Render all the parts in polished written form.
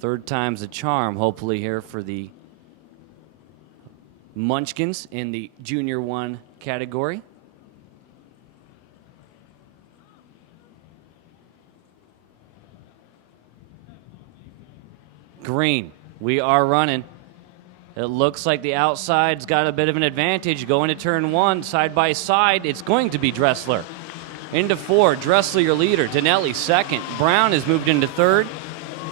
Third time's a charm, hopefully, here for the Munchkins in the Junior 1 category. Green, we are running. It looks like the outside's got a bit of an advantage going to turn 1, side by side. It's going to be Dressler. Into 4, Dressler your leader, Dinelli second. Brown has moved into 3rd.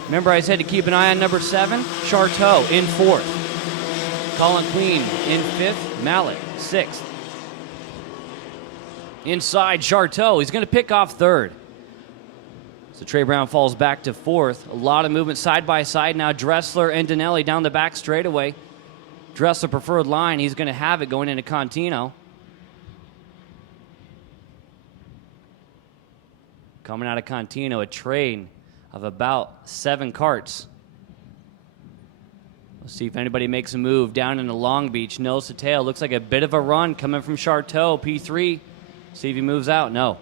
Remember I said to keep an eye on number 7? Chau in 4th. Colin Queen in 5th. Mallet 6th. Inside, Chau. He's going to pick off 3rd. So Trey Brown falls back to 4th. A lot of movement side by side now. Dressler and Dinelli down the back straightaway. Dressler preferred line. He's going to have it going into Contino. Coming out of Contino, a train of about 7 karts. Let's see if anybody makes a move down into Long Beach. Nose to tail. Looks like a bit of a run coming from Chau, P3. See if he moves out. No.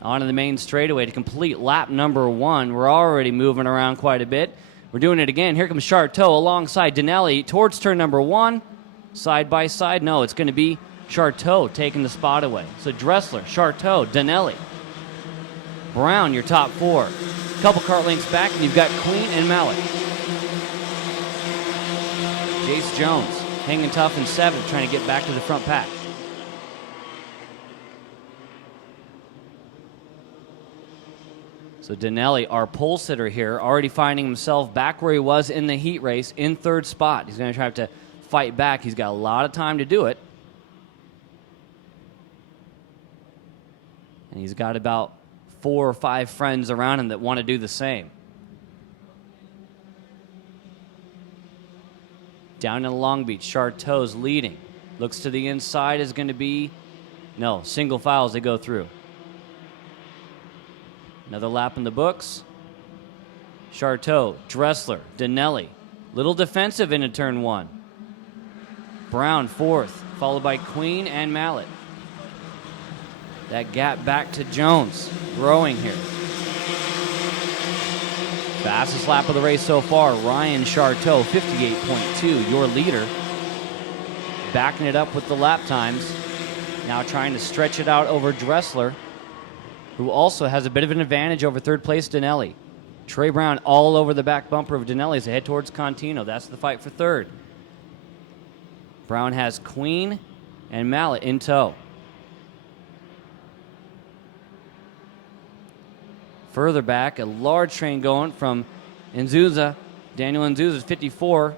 Onto the main straightaway to complete lap number 1. We're already moving around quite a bit. We're doing it again. Here comes Chau alongside Dinelli towards turn number 1. Side by side. No, it's going to be Chau taking the spot away. So Dressler, Chau, Dinelli. Brown, your top 4. Couple kart lengths back, and you've got Queen and Mallet. Jace Jones hanging tough in 7th, trying to get back to the front pack. So Dinelli, our pole sitter here, already finding himself back where he was in the heat race in 3rd spot. He's going to try to fight back. He's got a lot of time to do it. And he's got about 4 or 5 friends around him that want to do the same. Down in Long Beach, Chau's leading. Looks to the inside is going to be, no, single file as they go through. Another lap in the books. Chau, Dressler, Dinelli. Little defensive into turn 1. Brown 4th, followed by Queen and Mallet. That gap back to Jones, growing here. Fastest lap of the race so far, Ryan Chau, 58.2, your leader. Backing it up with the lap times. Now trying to stretch it out over Dressler, who also has a bit of an advantage over 3rd place Dinelli. Trey Brown all over the back bumper of Dinelli as they head towards Contino. That's the fight for 3rd. Brown has Queen and Mallet in tow. Further back, a large train going from Inzuza. Daniel Inzuza's 54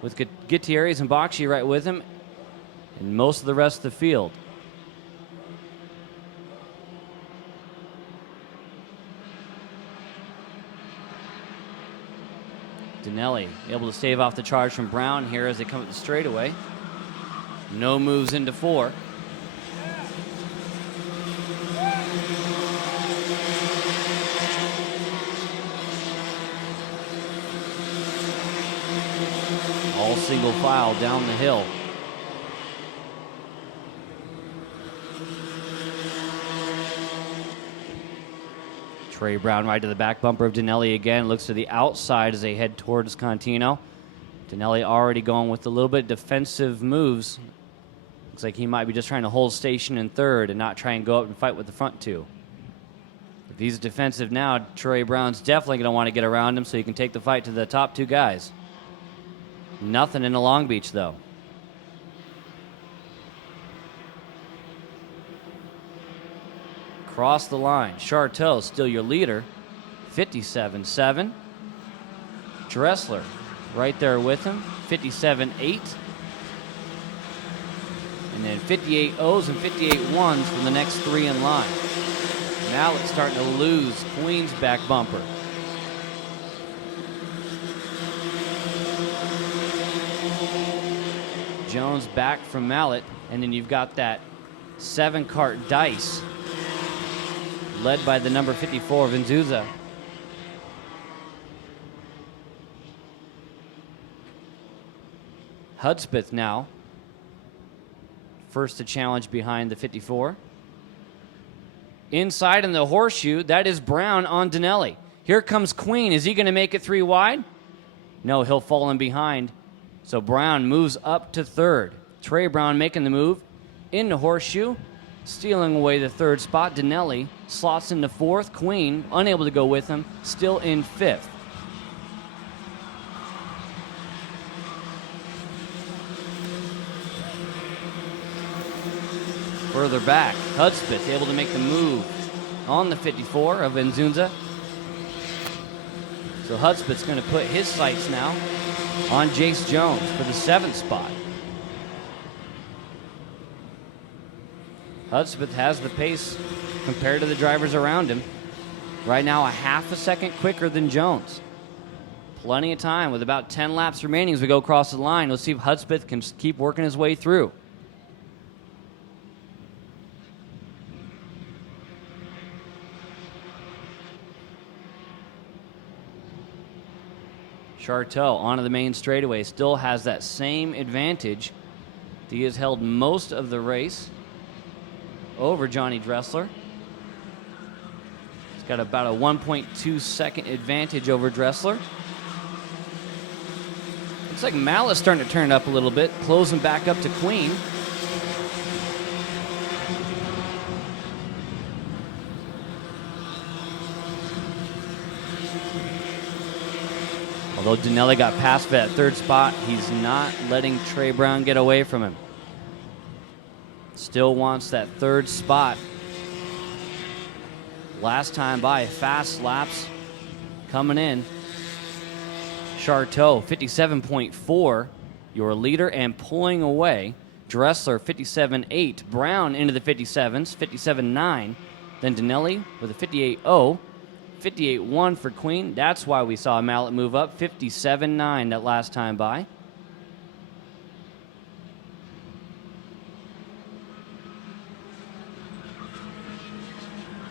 with Gutierrez and Bakshi right with him and most of the rest of the field. Dinelli able to stave off the charge from Brown here as they come up the straightaway. No moves into 4. All single file down the hill. Trey Brown right to the back bumper of Dinelli again. Looks to the outside as they head towards Contino. Dinelli already going with a little bit defensive moves. Looks like he might be just trying to hold station in 3rd and not try and go up and fight with the front 2. If he's defensive now, Trey Brown's definitely going to want to get around him so he can take the fight to the top 2 guys. Nothing in the Long Beach, though. Cross the line. Chau still your leader. 57.7. Dressler right there with him. 57.8. And then 58 O's and 58 ones from the next 3 in line. Mallet starting to lose Queen's back bumper. Jones back from Mallet, and then you've got that 7 kart dice led by the number 54 of Inzuza. Hudspeth now first to challenge behind the 54. Inside in the horseshoe, that is Brown on Dinelli. Here comes Queen. Is he going to make it 3 wide? No, he'll fall in behind. So Brown moves up to third. Trey Brown making the move into Horseshoe, stealing away the third spot. Dinelli slots into fourth. Queen, unable to go with him, still in fifth. Further back, Hudspeth able to make the move on the 54 of Enzunza. So Hudspeth's going to put his sights now on Jace Jones for the 7th spot. Hudspeth has the pace compared to the drivers around him. Right now, a half a second quicker than Jones. Plenty of time with about 10 laps remaining as we go across the line. Let's see if Hudspeth can keep working his way through. Charteau onto the main straightaway, still has that same advantage. He has held most of the race over Johnny Dressler. He's got about a 1.2 second advantage over Dressler. Looks like Mallett's starting to turn it up a little bit, closing back up to Queen. Although Dinelli got past for that third spot, he's not letting Trey Brown get away from him. Still wants that third spot. Last time by, fast laps coming in. Charteau, 57.4, your leader, and pulling away. Dressler, 57.8. Brown into the 57s, 57.9. Then Dinelli with a 58.0. 58.1 for Queen. That's why we saw Mallett move up. 57.9 that last time by.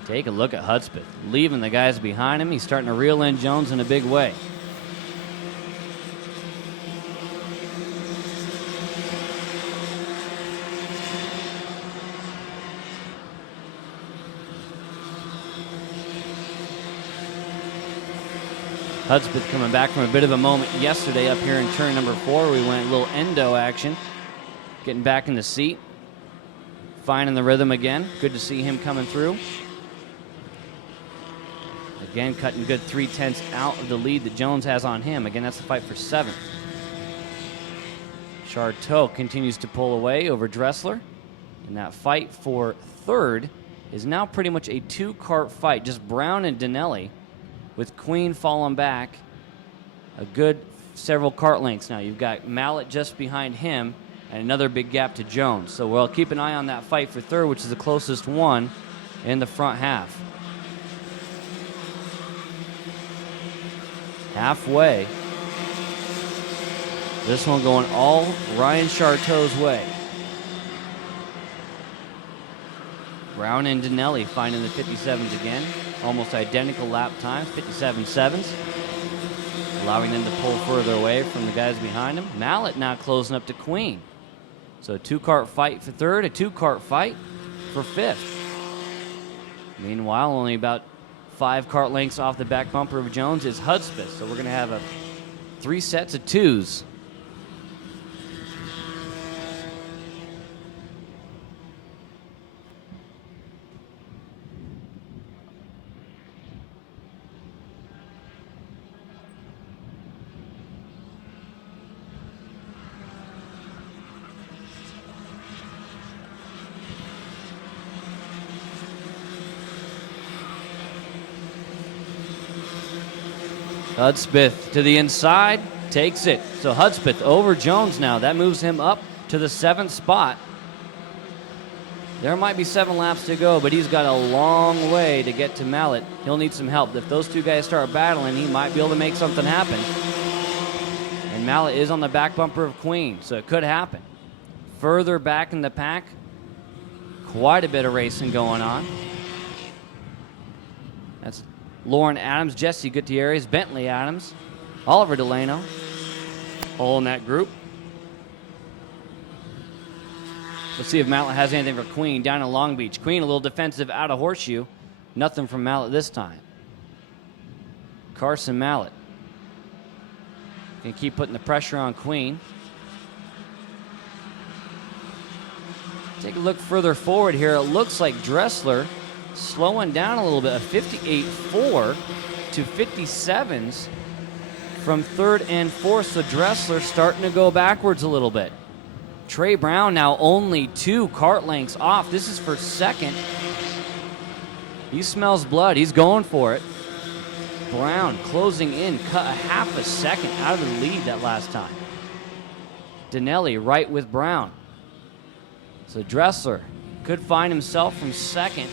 Take a look at Hudspeth. Leaving the guys behind him. He's starting to reel in Jones in a big way. Hudspeth coming back from a bit of a moment yesterday up here in turn number 4. We went a little endo action. Getting back in the seat. Finding the rhythm again. Good to see him coming through. Again, cutting good 3/10 out of the lead that Jones has on him. Again, that's the fight for 7th. Charteau continues to pull away over Dressler. And that fight for 3rd is now pretty much a 2-kart fight. Just Brown and Dinelli, with Queen falling back a good several kart lengths now. You've got Mallett just behind him and another big gap to Jones. So we'll keep an eye on that fight for 3rd, which is the closest one in the front half. Halfway. This one going all Ryan Charteau's way. Brown and Dinelli finding the 57s again. Almost identical lap times, 57.7s. Allowing them to pull further away from the guys behind him. Mallett now closing up to Queen. So a 2-kart fight for 3rd, a 2-kart fight for 5th. Meanwhile, only about 5 kart lengths off the back bumper of Jones is Hudspeth. So we're going to have 3 sets of 2s. Hudspeth to the inside, takes it. So Hudspeth over Jones now. That moves him up to the 7th spot. There might be 7 laps to go, but he's got a long way to get to Mallett. He'll need some help. If those 2 guys start battling, he might be able to make something happen. And Mallett is on the back bumper of Queen, so it could happen. Further back in the pack, quite a bit of racing going on. That's Lauren Adams, Jesse Gutierrez, Bentley Adams, Oliver Delano, all in that group. Let's see if Mallett has anything for Queen down in Long Beach. Queen a little defensive out of Horseshoe. Nothing from Mallett this time. Carson Mallett. Can keep putting the pressure on Queen. Take a look further forward here. It looks like Dressler slowing down a little bit. A 58.4 to 57s from third and fourth. So Dressler starting to go backwards a little bit. Trey Brown now only 2 kart lengths off. This is for second. He smells blood. He's going for it. Brown closing in, cut a half a second out of the lead that last time. Dinelli right with Brown. So Dressler could find himself from second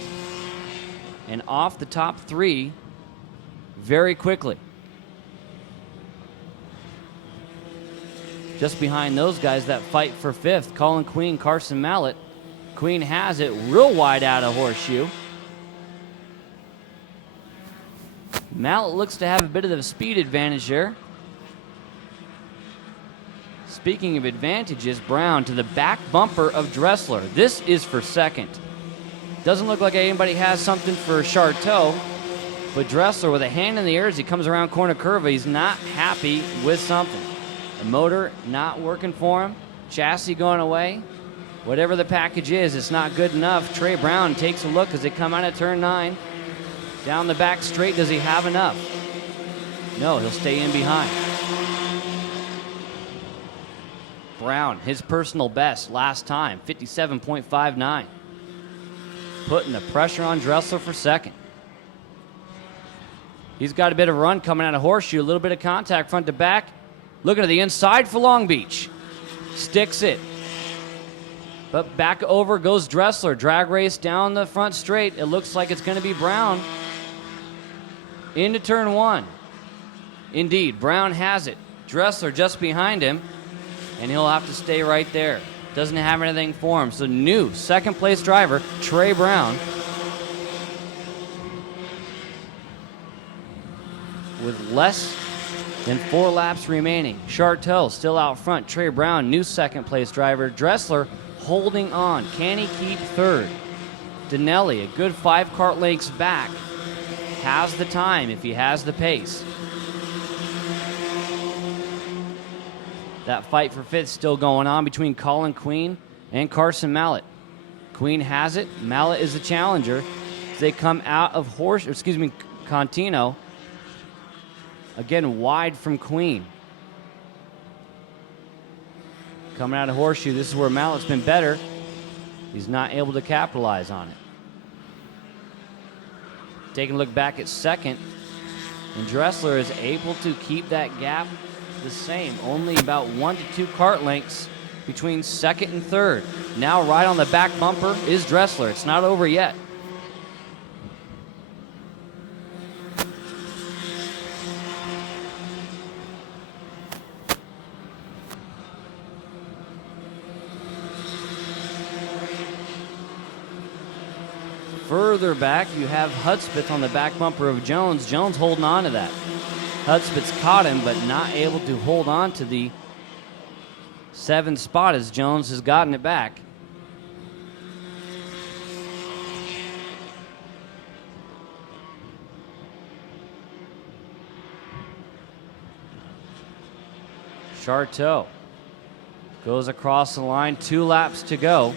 and off the top 3 very quickly. Just behind those guys that fight for fifth, Colin Queen, Carson Mallett. Queen has it real wide out of Horseshoe. Mallett looks to have a bit of a speed advantage there. Speaking of advantages, Brown to the back bumper of Dressler. This is for second. Doesn't look like anybody has something for Charteau, but Dressler with a hand in the air as he comes around corner curve, he's not happy with something. The motor not working for him, chassis going away. Whatever the package is, it's not good enough. Trey Brown takes a look as they come out of turn 9. Down the back straight, does he have enough? No, he'll stay in behind. Brown, his personal best last time, 57.59. Putting the pressure on Dressler for second. He's got a bit of run coming out of Horseshoe, a little bit of contact front to back. Looking to the inside for Long Beach. Sticks it. But back over goes Dressler. Drag race down the front straight. It looks like it's going to be Brown. Into turn 1. Indeed, Brown has it. Dressler just behind him, and he'll have to stay right there. Doesn't have anything for him. So new second place driver, Trey Brown, with less than 4 laps remaining. Charteau still out front. Trey Brown, new second place driver. Dressler holding on. Can he keep third? Dinelli, a good 5 kart lengths back, has the time if he has the pace. That fight for fifth still going on between Colin Queen and Carson Mallett. Queen has it. Mallett is the challenger. They come out of Contino. Again, wide from Queen. Coming out of Horseshoe, this is where Mallett's been better. He's not able to capitalize on it. Taking a look back at second, and Dressler is able to keep that gap the same. Only about 1 to 2 kart lengths between second and third. Now right on the back bumper is Dressler. It's not over yet. Further back, you have Hudspeth on the back bumper of Jones. Jones holding on to that. Hudspeth's caught him, but not able to hold on to the 7th spot as Jones has gotten it back. Charteau goes across the line, 2 laps to go.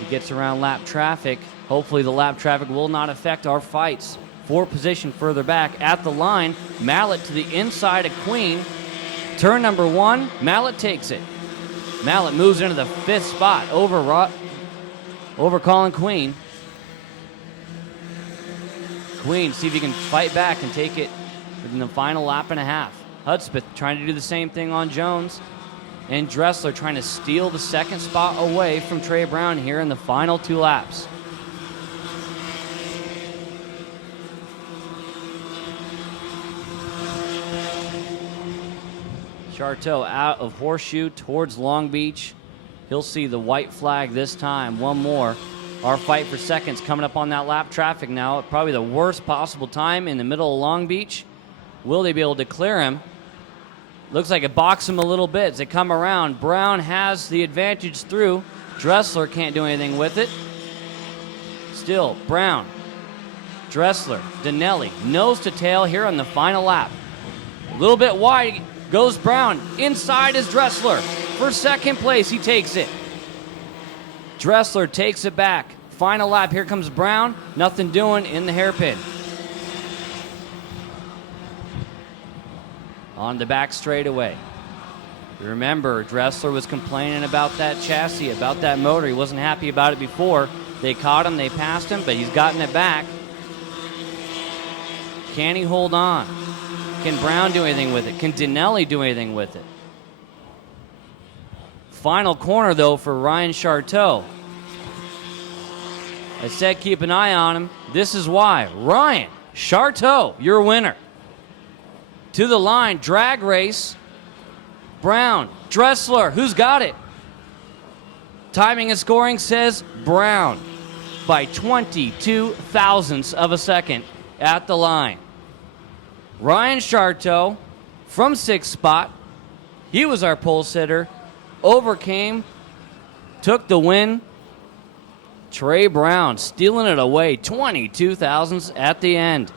He gets around lap traffic. Hopefully the lap traffic will not affect our fights. 4 position further back at the line. Mallett to the inside of Queen. Turn number 1, Mallett takes it. Mallett moves into the 5th spot over Colin Queen. Queen, see if he can fight back and take it within the final lap and a half. Hudspeth trying to do the same thing on Jones. And Dressler trying to steal the 2nd spot away from Trey Brown here in the final 2 laps. Charteau out of Horseshoe towards Long Beach. He'll see the white flag this time. One more. Our fight for seconds coming up on that lap traffic now. Probably the worst possible time in the middle of Long Beach. Will they be able to clear him? Looks like it boxed him a little bit as they come around. Brown has the advantage through. Dressler can't do anything with it. Still, Brown Dressler, Danelli, nose to tail here on the final lap. A little bit wide goes Brown. Inside is Dressler. For second place, he takes it. Dressler takes it back. Final lap, here comes Brown. Nothing doing in the hairpin. On the back straightaway. Remember, Dressler was complaining about that chassis, about that motor. He wasn't happy about it before. They caught him, they passed him, but he's gotten it back. Can he hold on? Can Brown do anything with it? Can Danelli do anything with it? Final corner, though, for Ryan Charteau. I said keep an eye on him. This is why. Ryan Charteau, your winner. To the line, drag race. Brown, Dressler, who's got it? Timing and scoring says Brown by 22 thousandths of a second at the line. Ryan Charteau from 6th spot. He was our pole sitter. Overcame, took the win. Trey Brown stealing it away, 22 thousandths at the end.